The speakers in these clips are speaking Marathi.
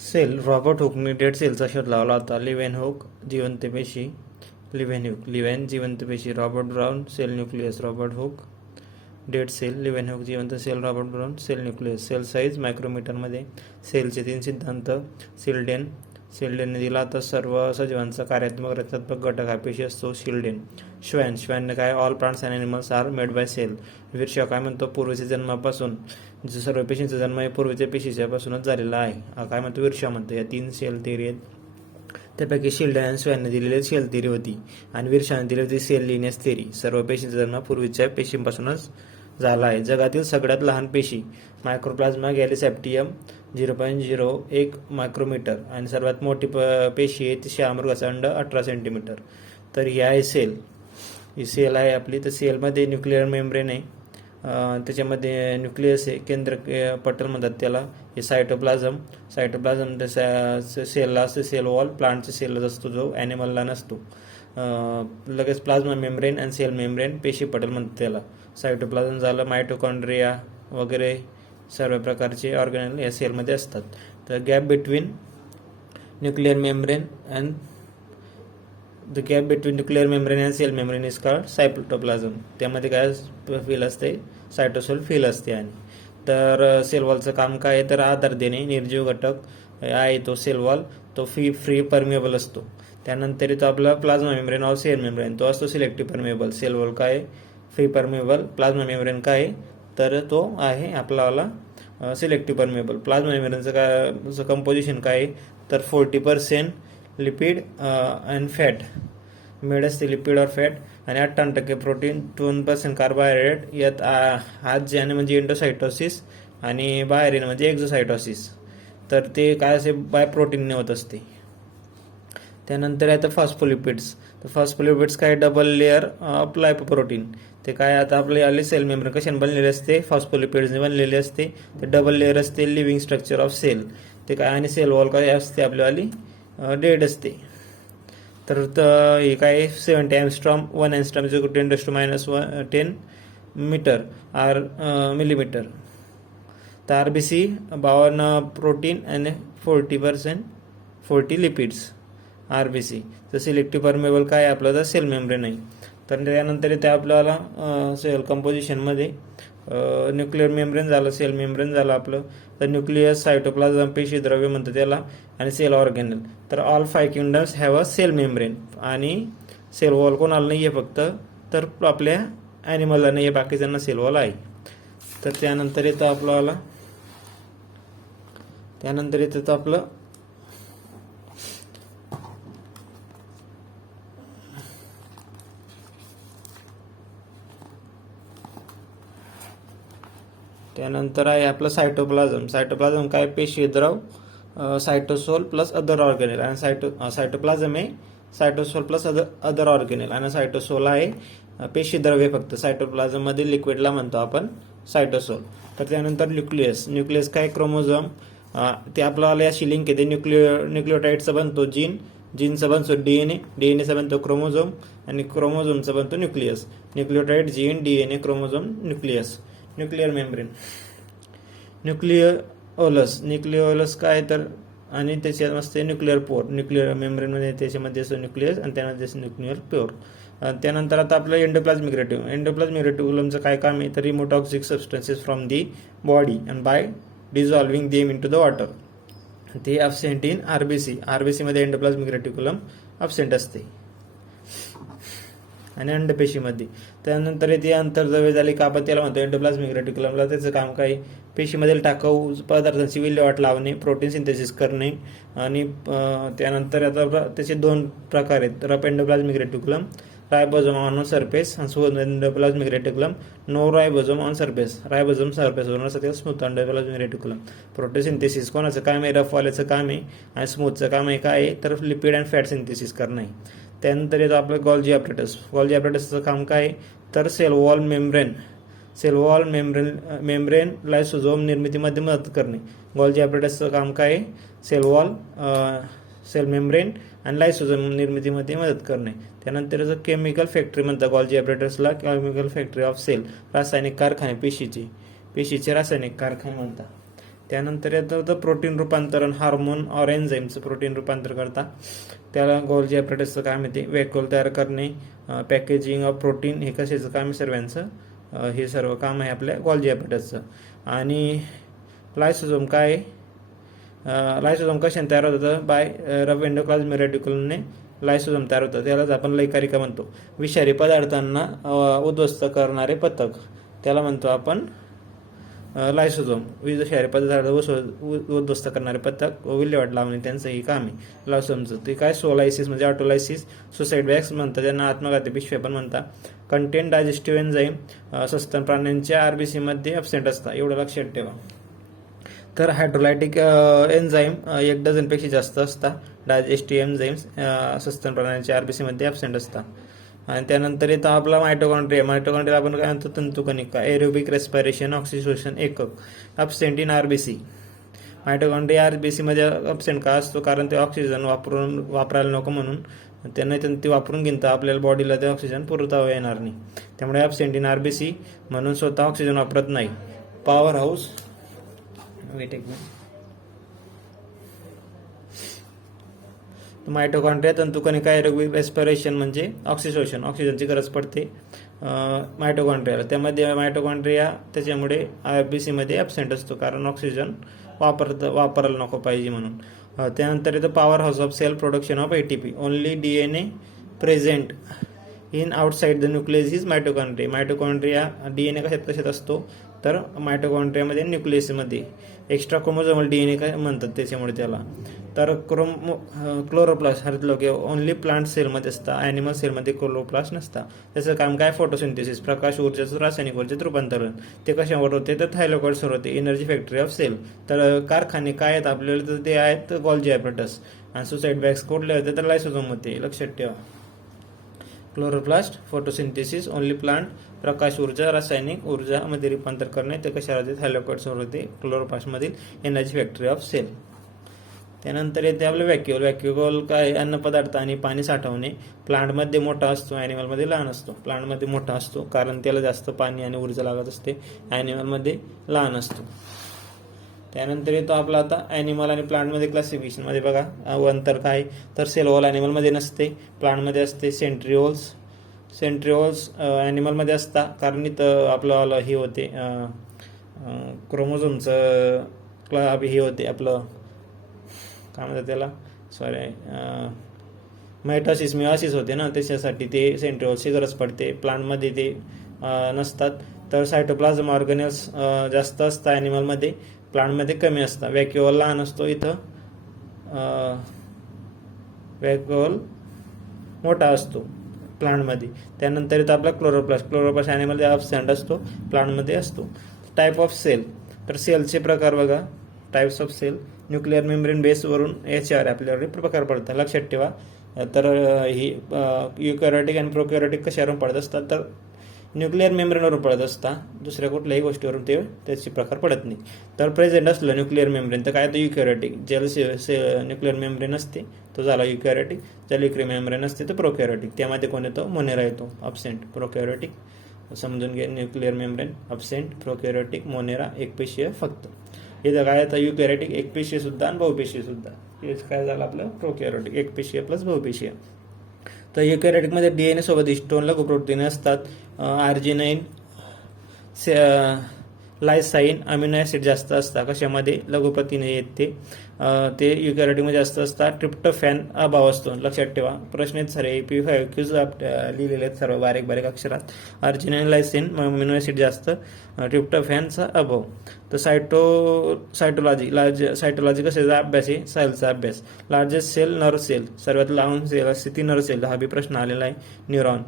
सेल रॉबर्ट हुकने डेड सेलचा शोध लावला होता. लिव्हेन हुक जिवंत पेशी. लिव्हेन हुक लिव्हेन जिवंत पेशी. Robert Brown cell nucleus. Robert Hooke dead cell. Leeuwenhoek जिवंत cell. Robert Brown cell nucleus. Cell size मायक्रोमीटरमध्ये. सेलचे तीन सिद्धांत. सिल्डेन शिल्डेनने दिला तर सर्व सजीवांचा कार्यात्मक रचनात्मक घटक हा पेशी असतो शिल्डेन. श्वॅन श्वॅनने काय all plants and animals are made by cell Virchow काय म्हणतो? पूर्वीच्या जन्मापासून. जो सर्व पेशींचा जन्म हे पूर्वीच्या पेशीच्यापासूनच झालेला आहे. काय म्हणतो? विरशा म्हणतो. या तीन सेल थेरी आहेत. त्यापैकी शिल्डन आणि स्वॅनने दिलेली सेल थेरी होती. आणि वीरशाने दिली होती सेल लिनियस थेरी सर्व पेशींचा जन्म पूर्वीच्या पेशींपासूनच झाला आहे. जगातील सगळ्यात लहान पेशी mycoplasma gallisepticum zero point zero एक मायक्रोमीटर आणि सर्वात मोठी प पेशी आहे ती शहामृगाचा अंड अठरा सेंटीमीटर. तर ही आहे सेल. ही सेल आहे आपली. तर सेलमध्ये न्यूक्लिअर मेम्ब्रेन आहे. त्याच्यामध्ये न्यूक्लियस आहे. केंद्र पटल म्हणतात त्याला. हे सायटोप्लाझम. सायटोप्लाझम त्या सेलला असते. Cell wall. प्लांटच्या सेललाच असतो जो. ॲनिमलला नसतो. लगेच प्लाझ्मा मेम्ब्रेन आणि सेल मेम्ब्रेन. पेशी पटल म्हणतात त्याला. सायटोप्लाझम झालं. मायटोकॉन्ड्रिया वगैरे. सर्व प्रकारचे ऑर्गॅनल या सेलमध्ये असतात. तर gap between nuclear membrane and the gap between nuclear membrane and cell membrane is called cytoplasm त्यामध्ये काय फील असते? सायटोसोल फील असते आणि. तर सेल वॉलचं काम काय आहे? तर आधार देणे निर्जीव घटक आहे तो सेल वॉल तो फी फ्री परमिएबल असतो. त्यानंतर तो आपला plasma membrane or cell membrane तो असतो सिलेक्टिव्ह परमिएबल सेल वॉल काय फ्री परमिएबल प्लाझ्मा मेम्ब्रेन काय आहे? तर तो आहे आपलावाला सिलेक्टिव्ह परमेबल प्लाझ्मा मेम्ब्रेनचं काय कंपोजिशन काय आहे? तर forty percent lipid and fat मिळ असते लिपिड और फॅट आणि अठ्ठावन्न टक्के प्रोटीन दोन पर्सेंट कार्बोहायड्रेट यात आ, हात जे आहे म्हणजे इंडोसायटोसिस आणि बाहेर म्हणजे एक्झोसायटोसिस तर ते काय असे बाय प्रोटीनने होत असते. त्यानंतर येतं फॉस्फोलिपिड्स. तर फॉस्फोलिपिड्स काय डबल लेअर प्लायप प्रोटीन ते काय आता आपले आले सेल मेम्ब्रेन कशाने बनलेले असते? फॉस्फोलिपिड्सने बनलेले असते. ते डबल लेअर असते लिव्हिंग स्ट्रक्चर ऑफ सेल ते काय आणि सेल वॉल काय असते आपल्यावाली? डेड असते. तर हे काय seventy angstrom one angstrom is ten does minus one ten metre or millimetre तर आर बी सी बावन्न प्रोटीन आणि forty percent forty lipids R B C तर सिलेक्टिव्ह परमेबल काय आहे आपलं? तर सेल मेम्ब्रेन आहे. तर त्यानंतर इथे आपल्याला सेल कंपोजिशनमध्ये न्यूक्लिअर मेम्ब्रेन झालं सेल मेम्ब्रेन झालं आपलं. तर न्यूक्लियस सायटोप्लाझम पेशी द्रव्य म्हणतात त्याला आणि सेल ऑर्गॅनल तर all five kingdoms have a cell membrane आणि सेल वॉल कोणाला नाही आहे फक्त? तर आपल्या ॲनिमलला नाही आहे बाकीच्यांना सेल वॉल आहे. तर त्यानंतर येतं आपलं आला त्यानंतर येतं तर आपलं त्यानंतर आहे आपलं सायटोप्लाझम सायटोप्लाझम काय? पेशीद्रव सायटोसोल प्लस अदर ऑर्गेनेल आणि सायटो सायटोप्लाझम आहे cytosol plus other other organelle आणि सायटोसोल आहे पेशीद्रव्य फक्त. सायटोप्लाझममध्ये लिक्विडला म्हणतो आपण सायटोसोल तर त्यानंतर न्यूक्लियस न्यूक्लियस काय? क्रोमोझोम ते आपल्याला अशी लिंक येते. न्यूक्लिओ न्यूक्लिओटाईडचा बनतो जीन जीनचा बनतो डीएनए डीएनएचा बनतो क्रोमोझोम आणि क्रोमोझोमचा बनतो nucleus nucleotide gene DNA chromosome nucleus nuclear membrane nucleolus nucleolus काय तर आणि त्याच्यात असते न्यूक्लिअर पोर न्यूक्लिअर मेम्ब्रेनमध्ये त्याच्यामध्ये असतो न्यूक्लियस आणि त्यामध्ये असतो न्यूक्लिअर प्युअर त्यानंतर आता आपलं एंडोप्लाझमिक रेटिव्ह एंडोप्लाझमिक रेटिव्हुलमचं काय काम आहे? तर remote substances from the body and by dissolving them in to the water ते अब्सेंट इन आरबीसी आरबीसीमध्ये एंडोप्लाझमिक रेटिक्युलम अब्सेंट असते. आणि अंडपेशीमध्ये त्यानंतर येथे अंतर्जवे झाली का आपण त्याला म्हणतो एंडोप्लाझमिक रेटिक्युलमला त्याचं काम काय? पेशीमधील टाकाऊ पदार्थांची विल्हेवाट लावणे प्रोटीन सिंथेसिस करणे आणि त्यानंतर आता त्याचे दोन प्रकार आहेत. Rough endoplasmic reticulum ribosome on surface आणि smooth endoplasmic reticulum no ribosome on surface. Ribosome सरफेसवरून असतं smooth endoplasmic reticulum protein synthesis कोणाचं काम आहे? रफवाल्याचं काम आहे आणि स्मूथचं काम आहे काय? आहे तर लिपिड अँड फॅट सिंथेसिस करणे त्यानंतर येतो आपलं गॉल्जी ॲपरेटस गॉल्जी ॲपरेटसचं काम काय? आहे तर cell wall membrane cell wall membrane membrane lysosome निर्मितीमध्ये मदत करणे. गॉल्जी ॲपरेटसचं काम काय? आहे सेल वॉल सेल मेम्ब्रेन आणि लायसोझोम निर्मितीमध्ये मदत करणे. त्यानंतर केमिकल फॅक्टरी म्हणतात गॉल्जी ॲपरेटसला केमिकल फॅक्टरी ऑफ सेल रासायनिक कारखाने पेशीचे. पेशीचे रासायनिक कारखाने म्हणतात. त्यानंतर येतं तर प्रोटीन रूपांतरण हार्मोन ऑर एन्झाईमचं प्रोटीन रूपांतर करता. त्याला गोल्जी ॲपरेटसचं काम येते वेक्युल तयार करणे पॅकेजिंग ऑफ प्रोटीन हे कशाचं काम आहे सर्वांचं? हे सर्व काम आहे आपल्या गोल्जी ॲपरेटसचं आणि लायसोझोम काय? आहे लायसोझोम कशाने तयार होतं बाय रब एंडोक्लाझ्मी रेडिकुलने लायसोझोम तयार होतं. त्यालाच आपण लैकारिका म्हणतो. विषारी पदार्थांना उद्ध्वस्त करणारे पथक. त्याला म्हणतो आपण लायसोझोम विषारी पदार्थ उस- उद्ध्वस्त करणारे पथक व विल्हेवाट लावणे त्यांचं ही काम आहे. लायसोमचं ते काय? सोलायसिस म्हणजे ऑटोलायसिस. सुसाईड बॅग्स म्हणतात त्यांना आत्मघाती पिशव्या पण म्हणतात. कंटेंट डायजेस्टिव्ह एन्झाईम सस्तन प्राण्यांच्या आरबीसीमध्ये मध्ये असतात. एवढं लक्षात ठेवा. तर हायड्रोलायटिक एन्झाईम एक डझनपेक्षा जास्त असतात. डायजेस्टिव्ह एन्झाईम्स सस्तन प्राण्यांच्या आरबीसीमध्ये मध्ये असतात. आणि त्यानंतर येतं आपला मायटोकॉन्ड्रिया मायटोकॉन्ड्रिया आपण काय म्हणतो? तंतुकनिका एरोबिक रेस्पिरेशन ऑक्सिशोषण एकक. Absent in RBC mitochondria RBC मध्ये अबसेंट का असतो? कारण ते ऑक्सिजन वापरून वापरायला नको म्हणून. त्यांना ते ते वापरून घेणं आपल्याला बॉडीला ते ऑक्सिजन पुरवता येणार नाही. त्यामुळे अबसेंट इन आरबीसी म्हणून स्वतः ऑक्सिजन वापरत नाही. पॉवर हाऊस वेट एक मायटोकॉन्ड्रिया तंतुकणिका एरोबिक रेस्पिरेशन म्हणजे ऑक्सिशोषण ऑक्सिजनची गरज पडते मायटोकॉन्ड्रियाला त्यामध्ये मायटोकॉन्ड्रिया त्याच्यामुळे आय बी सीमध्ये ॲबसेंट असतो कारण ऑक्सिजन वापरत वापरायला नको पाहिजे म्हणून. त्यानंतर येतं power house of cell production of A T P only a present in outside the nucleus is mitochondria mitochondria a कशात कशात असतो? तर मायटोकॉन्ट्रियामध्ये न्यूक्लियसमध्ये एक्स्ट्रा क्रोमोझोमल ए काय म्हणतात त्याच्यामुळे त्याला? तर क्रोमो क्लोरोप्लास्ट हरितलोके ओनली प्लांट सेलमध्ये असतं ॲनिमल सेलमध्ये क्लोरोप्लास्ट नसतात त्याचं काम काय? फोटोसिंथेसिस प्रकाश ऊर्जेचं रासायनिक ऊर्जेत रूपांतरण. ते कशावर होते? तर थायलोकॉइड्सवर होते एनर्जी फॅक्टरी ऑफ सेल तर कारखाने काय आहेत आपल्याला? तर ते आहेत गॉल्जी ॲपरेटस आणि सुसाईड बॅग्स कोडले होते? तर लायसोझोम होते. लक्षात ठेवा. क्लोरोप्लास्ट फोटोसिंथेसिस ओनली प्लांट प्रकाश ऊर्जा रासायनिक ऊर्जामध्ये रूपांतर करणे ते कशावर होते थायलोकॉइड्सवर होते क्लोरोप्लास्टमधील एनर्जी फॅक्टरी ऑफ सेल त्यानंतर येते आपलं व्हॅक्युअल व्हॅक्युअल काय? अन्नपदार्थ आणि पाणी साठवणे. प्लांटमध्ये मोठा असतो ॲनिमलमध्ये लहान असतो. प्लांटमध्ये मोठा असतो कारण त्याला जास्त पाणी आणि ऊर्जा लागत असते ॲनिमलमध्ये लहान असतो. त्यानंतर येतो आपला आता ॲनिमल आणि प्लांटमध्ये क्लासिफिकेशनमध्ये बघा अंतर काय तर सेल ॲनिमलमध्ये नसते. प्लांटमध्ये असते सेंट्रिओल्स सेंट्रिओल्स ॲनिमलमध्ये असतात कारण इथं आपलं हे होते क्रोमोझोमचं क्ला हे होते आपलं काय म्हणतात त्याला? सॉरी मायटॉसिस मिओसिस होते ना त्याच्यासाठी ते सेंट्रिओल्सची गरज पडते. प्लांटमध्ये ते नसतात. तर सायटोप्लाझम ऑर्गॅनिल्स जास्त असतं ॲनिमलमध्ये प्लांटमध्ये कमी असतात. वॅक्युअल लहान असतो इथं. वॅक्युअल मोठा असतो प्लांटमध्ये. त्यानंतर इथं आपला क्लोरोप्लास्ट क्लोरोप्लास्ट ॲनिमलमध्ये अबसेंट असतो प्लांटमध्ये असतो. टाईप ऑफ सेल तर सेलचे प्रकार बघा. Types of cell nuclear membrane बेसवरून याच्यावर आर आपल्याकडे प्रकार पडतात. लक्षात ठेवा. तर ही युकॅरोटिक आणि प्रोकॅरोटिक कशावरून पडत असतात? तर न्यूक्लिअर मेम्ब्रेनवर पडत असता दुसऱ्या कुठल्याही गोष्टीवरून ते त्याचे प्रकार पडत नाही. तर प्रेझेंट असलं न्यूक्लिअर मेम्ब्रेन तर काय तर युकॅरोटिक ज्याला से, से न्यूक्लिअर मेम्ब्रेन असते तो झाला युकॅरोटिक ज्याला युक्रे मेम्ब्रेन असते तर प्रोकॅरोटिक त्यामध्ये कोण येतो? मोनेरा येतो अपसेंट प्रोकॅरोटिक समजून घे nuclear membrane absent prokaryotic Monera एकपेशीय फक्त. इथं काय आता युकॅरोटिक एकपेशीय सुद्धा आणि बहुपेशीय सुद्धा. काय झालं आपलं? प्रोकॅरोटिक एकपेशीय प्लस बहुपेशीय. तर युकॅरेटिकमध्ये डी एन एसोबत सोबत हिस्टोन असतात. आर्जिनाईन से लायसाईन अमिनो ॲसिड जास्त असतात. कशामध्ये? लघुप्रथिने येते. ते युकॅरिटीमध्ये जास्त असतात ट्रिप्टोफॅन अभाव असतो. लक्षात ठेवा. प्रश्न आहेत सर. ए पी फाईव्ह क्यूज लिहिलेले आहेत सर्व बारीक बारीक अक्षरात. अर्जिनाईन लायसिन अमिनो जास्त. ट्रिप्टोफॅनचा अभाव. तर सायटो सायटोलॉजी लार्ज सायटोलॉजी कशाचा अभ्यास आहे. सायलचा अभ्यास. लार्जेस्ट सेल नर सेल सर्वात लहान सेल असते ती नर सेल हा बी प्रश्न आलेला आहे. Neuron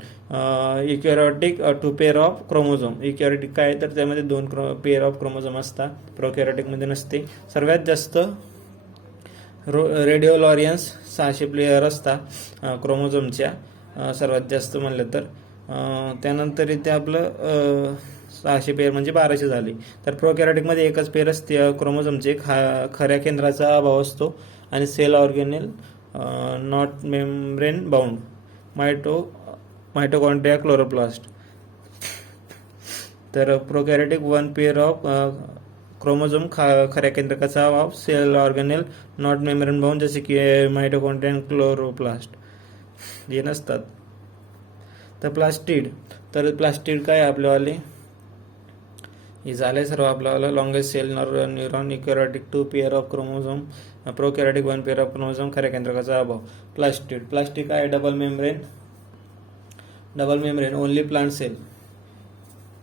eukaryotic two pair of chromosome eukaryotic काय? तर त्यामध्ये दोन क्रो पेअर ऑफ क्रोमोझोम असतात प्रोक्युरॉटिकमध्ये नसते. सर्वात जास्त रो रेडिओलॉरियन्स सहाशे प्लेयर असतात क्रोमोझोमच्या सर्वात जास्त म्हणलं तर. त्यानंतर इथे आपलं सहाशे पेअर म्हणजे बाराशे झाले. तर प्रोकॅरॅटिकमध्ये एकच पेअर असते क्रोमोझोमचे खा खऱ्या केंद्राचा अभाव असतो आणि cell organelle not membrane bound mito mitochondria chloroplast तर prokaryotic one pair of chromosome खा खऱ्या केंद्रकाचा अभाव cell organelle not membrane bound जसे की मायटोकॉन्ड्रियन क्लोरोप्लास्ट. हे नसतात. तर प्लास्टिड. तर प्लास्टिड काय आहे आपल्यावाले? हे झाले सर्व आपल्याला longest cell neuron eukaryotic two pair of chromosome prokaryotic one pair of chromosome खऱ्या केंद्रकाचा अभाव. प्लास्टिड प्लास्टिक आहे? Double membrane double membrane only plant cell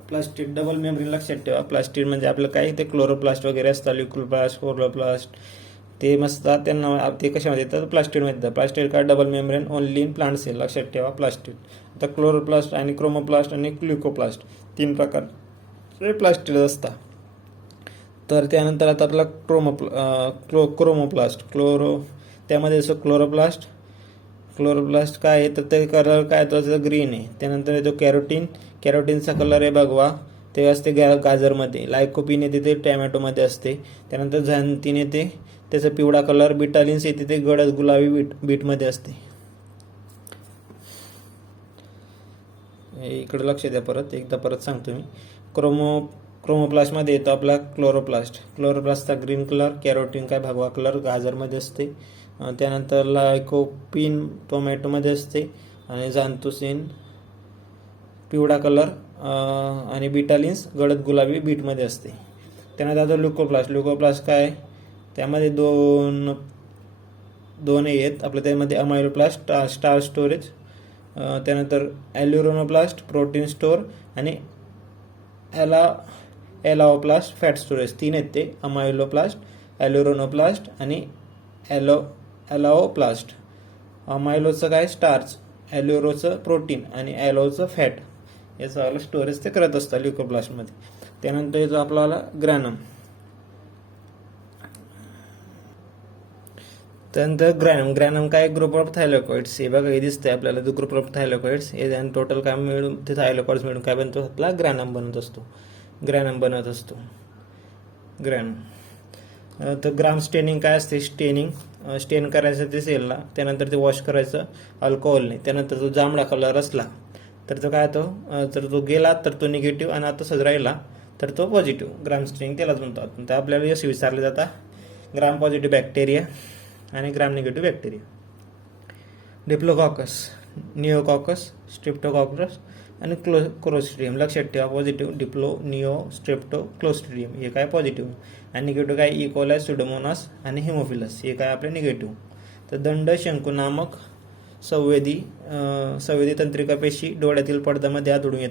plastic double membrane लक्षात ठेवा. प्लास्टिक म्हणजे आपलं काय ते क्लोरोप्लास्ट वगैरे असतात लिक्विडप्लास्ट क्लोरोप्लास्ट ते मस्त त्यांना ते कशामध्ये येतात प्लास्टिकमध्ये येतात प्लास्टिक का? Double membrane only in plant cell लक्षात ठेवा प्लास्टिक आता क्लोरोप्लास्ट आणि क्रोमोप्लास्ट आणि क्लिकोप्लास्ट तीन प्रकारचे प्लास्टिक असतात. तर त्यानंतर आता आपला क्रोमोप्ला क्लो क्रोमोप्लास्ट क्लोरो त्यामध्ये जसं क्लोरोप्लास्ट क्लोरोप्लास्ट काय आहे तर ते कलर काय तो त्याचा ग्रीन आहे. त्यानंतर येतो कॅरोटीन कॅरोटीनचा कलर आहे भगवा ते असते गा गाजरमध्ये. लायकोपिन येते ते टॅमॅटोमध्ये असते. त्यानंतर झांतीन येते. त्याचा पिवळा कलर बिटालिन्स येते ते गडद गुलाबी बीट बीटमध्ये असते. इकडे लक्ष द्या परत. एकदा परत सांगतो मी. क्रोमो क्रोमोप्लास्टमध्ये येतो आपला क्लोरोप्लास्ट. क्लोरोप्लास्टचा ग्रीन कलर कॅरोटीन काय भगवा कलर गाजरमध्ये असते. त्यानंतर लायकोपिन टोमॅटोमध्ये असते. आणि जांतुसिन पिवळा कलर आणि बिटालिन्स गडद गुलाबी बीटमध्ये असते. त्यानंतर आता लुकोप्लास्ट लुकोप्लास्ट काय? त्यामध्ये दोन दोन हे आहेत. आपलं त्यामध्ये अमायलोप्लास्ट स्टार स्टार स्टोरेज. त्यानंतर ॲल्युरोनोप्लास्ट प्रोटीन स्टोर आणि ॲला ॲलाओप्लास्ट फॅट स्टोरेज तीन आहेत ते. अमायलोप्लास्ट ॲलोरोनोप्लास्ट आणि ॲलो ॲलाओप्लास्ट अमायलोचं काय? स्टार्च ॲल्युरोचं प्रोटीन आणि ॲलोचं फॅट याचं वाला स्टोरेज ते करत असतं ल्युकोप्लास्टमध्ये त्यानंतर येतो आपल्याला ग्रॅनम. त्यानंतर ग्रॅनम. ग्रॅनम काय? ग्रुप ऑफ थायलोकॉइड्स हे बघा हे दिसतंय आपल्याला. ग्रुप ऑफ थायलोकॉइड्स हे आणि टोटल काय मिळून ते थायलोकॉइड्स मिळून काय बनतो आपला ग्रॅनम बनत असतो. ग्रॅनम बनत असतो. ग्रॅन. तर ग्राम स्टेनिंग काय असते? स्टेनिंग. स्टेन करायचं ते सेलला त्यानंतर ते वॉश करायचं अल्कोहोलने त्यानंतर तो जांभळा कलर असला तर तो काय तो जर तर तो गेला तर तो निगेटिव्ह आणि आता सज राहिला तर तो पॉझिटिव्ह. ग्राम स्टेनिंग त्यालाच म्हणतो आपण. तर आपल्याला असे विचारले जाता. ग्राम पॉझिटिव्ह बॅक्टेरिया आणि ग्राम निगेटिव्ह बॅक्टेरिया. डिप्लोकॉकस निओकॉकस स्ट्रिप्टोकॉकस आणि क्लो क्लोस्ट्रियम लक्षात ठेवा positive diplo neo strepto clostridium हे काय पॉझिटिव्ह आणि निगेटिव्ह काय? E. इकोलाय सुडोमोनास आणि हिमोफिलस हे काय आपले निगेटिव्ह तर दंड शंकू नामक संवेदी संवेदी तंत्रिका पेशी डोळ्यातील पडद्यामध्ये आढळून येतात.